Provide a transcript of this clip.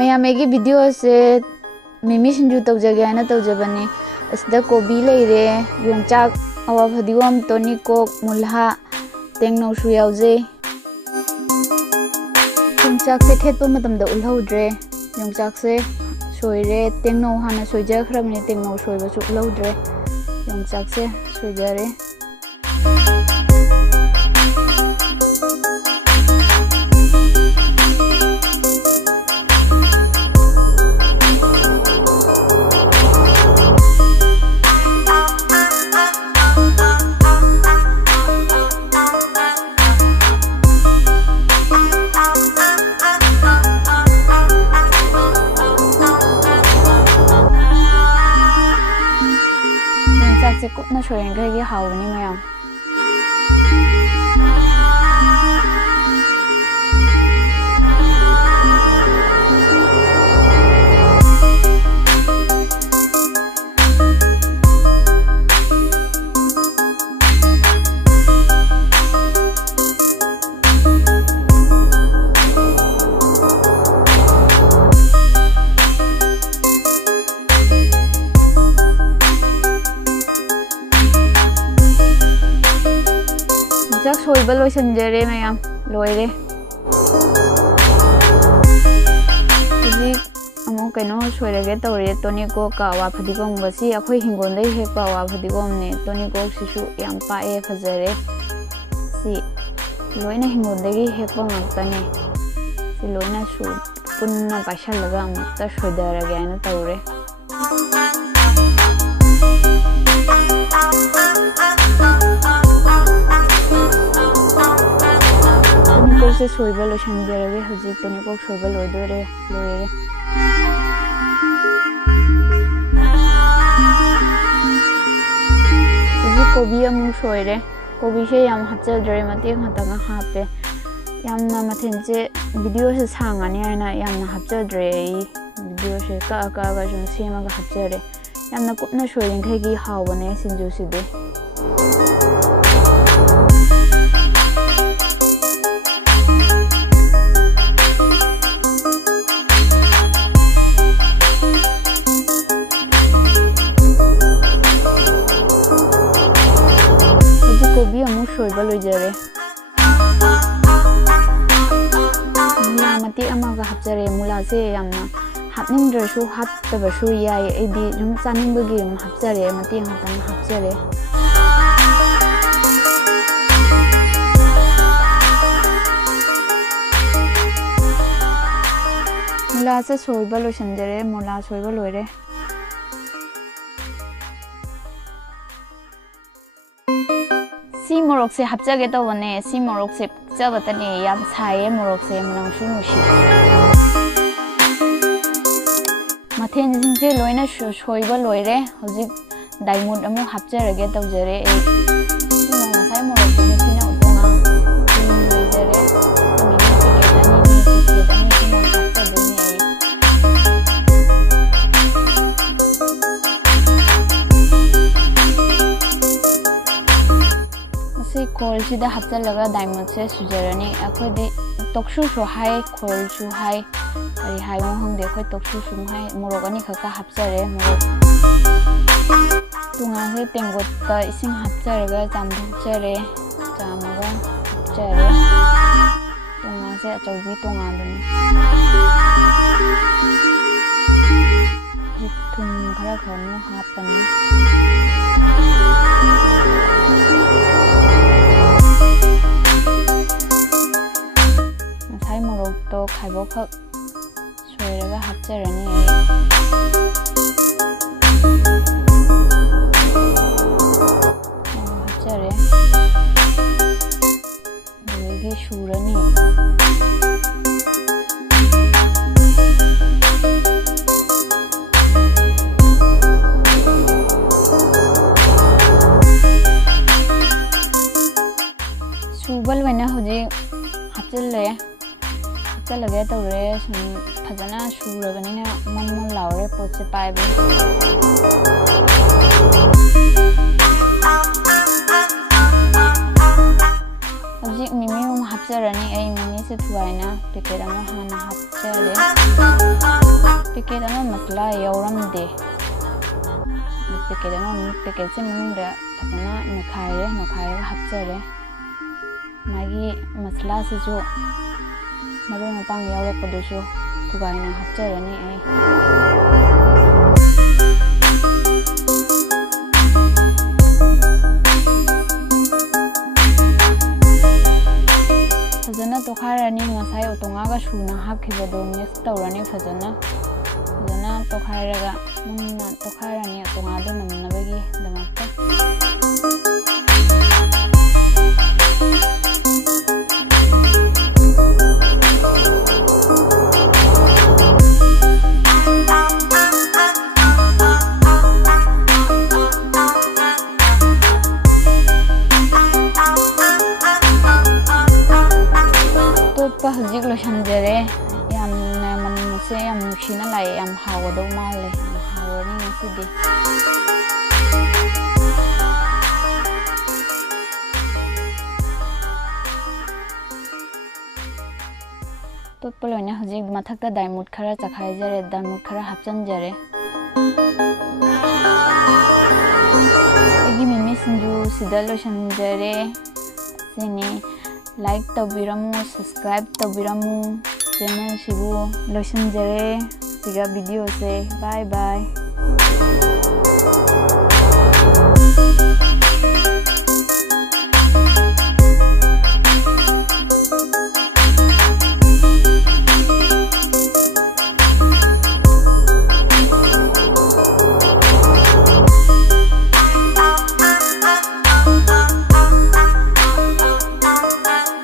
ꯃꯌꯥꯝꯒꯤ ꯚꯤꯗꯤꯑꯣ ꯁꯦ ꯃꯤꯃꯤ ꯁꯤꯡꯖꯨ ꯇꯧꯖꯒꯦ ꯍꯥꯏꯅ ꯇꯧꯖꯕꯅꯤ ꯑꯁꯤꯗ ꯀꯣꯕꯤ ꯂꯩꯔꯦ ꯌꯣꯡꯆꯥꯛ ꯑꯋꯥ ꯐꯗꯤꯒꯣꯝ ꯇꯣꯅꯤꯀꯣꯛ ꯃꯨꯜꯍꯥ ꯇꯦꯡꯅꯧꯁꯨ ꯌꯥꯎꯖꯩ ꯌꯣꯡꯆꯥꯛꯁꯦ ꯈꯦꯠꯄ ꯃꯇꯝꯗ ꯎꯜꯍꯧꯗ꯭ꯔꯦ ꯌꯣꯡꯆꯥꯛꯁꯦ ꯁꯣꯏꯔꯦ ꯇꯦꯡꯅꯧ ꯍꯥꯟꯅ ꯁꯣꯏꯖꯈ꯭ꯔꯕꯅꯤ ꯇꯦꯡꯅꯧ ꯁꯣꯏꯕꯁꯨ ꯎꯜꯍꯧꯗ꯭ꯔꯦ ꯌꯣꯡꯆꯥꯛꯁꯦ ꯁꯣꯏꯖꯔꯦ ꯌꯣꯡꯆꯥꯛꯁꯦ ꯀꯨꯞꯅ ꯁꯣꯏꯔꯤꯈꯩꯒꯤ ꯍꯥꯎꯕꯅꯤ ꯃꯌꯥꯝ ꯌꯣꯡꯆꯥꯛ ꯁꯣꯏꯕ ꯂꯣꯏꯁꯤꯟꯖꯔꯦ ꯃꯌꯥꯝ ꯂꯣꯏꯔꯦ ꯍꯧꯖꯤꯛ ꯑꯃꯨꯛ ꯀꯩꯅꯣ ꯁꯣꯏꯔꯒꯦ ꯇꯧꯔꯦ ꯇꯣꯅꯤꯀꯣꯛꯀ ꯑꯋꯥ ꯐꯗꯤꯒꯣꯝꯒꯁꯤ ꯑꯩꯈꯣꯏ ꯍꯤꯡꯒꯣꯜꯗꯒꯤ ꯍꯦꯛꯄ ꯑꯋꯥ ꯐꯗꯤꯒꯣꯝꯅꯦ ꯇꯣꯅꯤꯀꯣꯛꯁꯤꯁꯨ ꯌꯥꯝ ꯄꯥꯛꯑꯦ ꯐꯖꯔꯦ ꯁꯤ ꯂꯣꯏꯅ ꯍꯤꯡꯒꯣꯜꯗꯒꯤ ꯍꯦꯛꯄ ꯉꯥꯛꯇꯅꯦ ꯁꯤ ꯂꯣꯏꯅ ꯄꯨꯟꯅ ꯄꯥꯏꯁꯜꯂꯒ ꯑꯃꯨꯛꯇ ꯁꯣꯏꯗꯔꯒꯦ ꯍꯥꯏꯅ ꯇꯧꯔꯦ ꯇꯣꯅꯤꯀꯣꯛꯁꯦ ꯁꯣꯏꯕ ꯂꯣꯏꯁꯤꯟꯖꯔꯒꯦ ꯍꯧꯖꯤꯛ ꯇꯣꯅꯤꯀꯣꯛ ꯁꯣꯏꯕ ꯂꯣꯏꯗꯣꯔꯦ ꯂꯣꯏꯔꯦ ꯍꯧꯖꯤꯛ ꯀꯣꯕꯤ ꯑꯃꯨꯛ ꯁꯣꯏꯔꯦ ꯀꯣꯕꯤꯁꯦ ꯌꯥꯝ ꯍꯥꯞꯆꯗ꯭ꯔꯦ ꯃꯇꯦꯛ ꯈꯛꯇꯪ ꯍꯥꯞꯄꯦ ꯌꯥꯝꯅ ꯃꯊꯦꯜꯁꯦ ꯚꯤꯗꯤꯑꯣꯁꯦ ꯁꯥꯡꯉꯅꯤ ꯍꯥꯏꯅ ꯌꯥꯝꯅ ꯍꯥꯞꯆꯗ꯭ꯔꯦ ꯑꯩ ꯚꯤꯗꯤꯑꯣꯁꯦ ꯀꯛꯑ ꯁꯨꯝ ꯁꯦꯝꯃꯒ ꯍꯥꯞꯆꯔꯦ ꯌꯥꯝꯅ ꯀꯨꯞꯅ ꯁꯣꯏꯔꯤꯈꯩꯒꯤ ꯍꯥꯎꯕꯅꯦ ꯁꯤꯡꯖꯨꯁꯤꯗꯤ ꯀꯣꯕꯤ ꯑꯃꯨꯛ ꯁꯣꯏꯕ ꯂꯣꯏꯖꯔꯦ ꯃꯨꯂꯥ ꯃꯇꯦꯛ ꯑꯃꯒ ꯍꯥꯞꯆꯔꯦ ꯃꯨꯂꯥꯁꯦ ꯌꯥꯝꯅ ꯍꯥꯞꯅꯤꯡꯗ꯭ꯔꯁꯨ ꯍꯥꯞꯇꯕꯁꯨ ꯌꯥꯏ ꯑꯩꯗꯤ ꯁꯨꯝ ꯆꯥꯅꯤꯡꯕꯒꯤ ꯑꯗꯨꯝ ꯍꯥꯞꯆꯔꯦ ꯃꯇꯦꯛ ꯉꯥꯛꯇꯪ ꯍꯥꯞꯆꯔꯦ ꯃꯨꯂꯥꯁꯦ ꯁꯣꯏꯕ ꯂꯣꯏꯁꯤꯟꯖꯔꯦ ꯃꯨꯂꯥ ꯁꯣꯏꯕ ꯂꯣꯏꯔꯦ ꯁꯤ ꯃꯣꯔꯣꯛꯁꯦ ꯍꯥꯞꯆꯒꯦ ꯇꯧꯕꯅꯦ ꯁꯤ ꯃꯣꯔꯣꯛꯁꯦ ꯄꯤꯛꯆꯕꯇꯅꯦ ꯌꯥꯝ ꯁꯥꯏꯌꯦ ꯃꯣꯔꯣꯛꯁꯦ ꯃꯅꯝꯁꯨ ꯅꯨꯡꯁꯤ ꯃꯊꯦꯜꯁꯤꯡꯁꯦ ꯂꯣꯏꯅ ꯁꯣꯏꯕ ꯂꯣꯏꯔꯦ ꯍꯧꯖꯤꯛ ꯗꯥꯏꯃꯨꯠ ꯑꯃꯨꯛ ꯍꯥꯞꯆꯔꯒꯦ ꯇꯧꯖꯔꯦ ꯑꯩ ꯉꯁꯥꯏ ꯃꯣꯔꯣꯛꯇꯨꯅꯤ ꯁꯤꯅ ꯇꯣꯉꯥꯟ ꯂꯣꯏꯖꯔꯦ ꯃꯤꯃꯤ ꯄꯦꯀꯦꯠ ꯑꯅꯤꯅꯤ ꯄꯦꯀꯦꯠ ꯑꯅꯤꯁꯤꯃ ꯍꯥꯞꯆꯗꯣꯏꯅꯦ ꯑꯩ ꯃꯁꯤ ꯈꯣꯏꯜꯁꯤꯗ ꯍꯥꯞꯆꯜꯂꯒ ꯗꯥꯏꯃꯨꯠꯁꯦ ꯁꯨꯖꯔꯅꯤ ꯑꯩꯈꯣꯏꯗꯤ ꯇꯣꯛꯁꯨꯁꯨ ꯍꯥꯏ ꯈꯣꯏꯜꯁꯨ ꯍꯥꯏ ꯀꯔꯤ ꯍꯥꯏꯕꯅꯣ ꯈꯪꯗꯦ ꯑꯩꯈꯣꯏ ꯇꯣꯛꯁꯨꯁꯨ ꯍꯥꯏ ꯃꯣꯔꯣꯛ ꯑꯅꯤꯈꯛꯀ ꯍꯥꯞꯆꯔꯦ ꯃꯣꯔꯣꯛ ꯇꯣꯉꯥꯟꯁꯦ ꯇꯦꯡꯀꯣꯠꯇ ꯏꯁꯤꯡ ꯍꯥꯞꯆꯔꯒ ꯆꯥꯝꯊꯣꯛꯆꯔꯦ ꯆꯥꯝꯃꯒ ꯍꯥꯞꯆꯔꯦ ꯇꯣꯉꯥꯟꯁꯦ ꯑꯆꯧꯕꯤ ꯇꯣꯉꯥꯟꯕꯅꯤ ꯊꯨꯝ ꯈꯔ ꯑꯃꯨꯛ ꯍꯥꯞꯄꯅꯤ ꯉꯁꯥꯏ ꯃꯣꯔꯣꯛꯇꯣ ꯈꯥꯏꯕꯣꯛꯈꯛ ꯁꯣꯏꯔꯒ ꯍꯥꯞꯆꯔꯅꯤ ꯍꯥꯞꯆꯔꯦ ꯑꯗꯨꯗꯒꯤ ꯁꯨꯔꯅꯤ ꯁꯨꯕ ꯂꯣꯏꯅ ꯍꯧꯖꯤꯛ ꯍꯥꯞꯆꯜꯂꯒꯦ ꯇꯧꯔꯦ ꯁꯨꯝ ꯐꯖꯅ ꯁꯨꯔꯕꯅꯤꯅ ꯃꯣꯟ ꯂꯥꯎꯔꯦ ꯄꯣꯠꯁꯦ ꯄꯥꯏꯕ ꯍꯧꯖꯤꯛ ꯃꯤꯃꯤ ꯑꯃꯨꯛ ꯍꯥꯞꯆꯔꯅꯤ ꯑꯩ ꯃꯤꯃꯤꯁꯦ ꯊꯨꯒꯥꯏꯅ ꯄꯦꯀꯦꯠ ꯑꯃ ꯍꯥꯟꯅ ꯍꯥꯞꯆꯔꯦ पैकेट मसला यौरमदे पैकेट से मनुंगदा फजना नखाइरे हपचरे मागी मसला सिजु मरोई मपांग यावरकपदुसु थुगाइना हपचरनी फजना तोखारनी ngasai otonga suna hapkhibado mix tawrani fajana tokhairaga munna tokhairani otonga do namnabagi damakta हजिक लोशनजरे यामना मनसे याम नुक्सिना लाय याम हावदो माले हावरनी ngasiदि तोप लोइना हजिक मथकता डायमंड खरा चखाइजरे डायमंड खरा हपचनजरे एगी मिमी सिंजु सिदा लोशनजरे सिनी लाइक तौबिरमु सब्सक्राइब तौबिरमु चैनल सिबु लोशनजरे सिगा वीडियो से बाय बाय।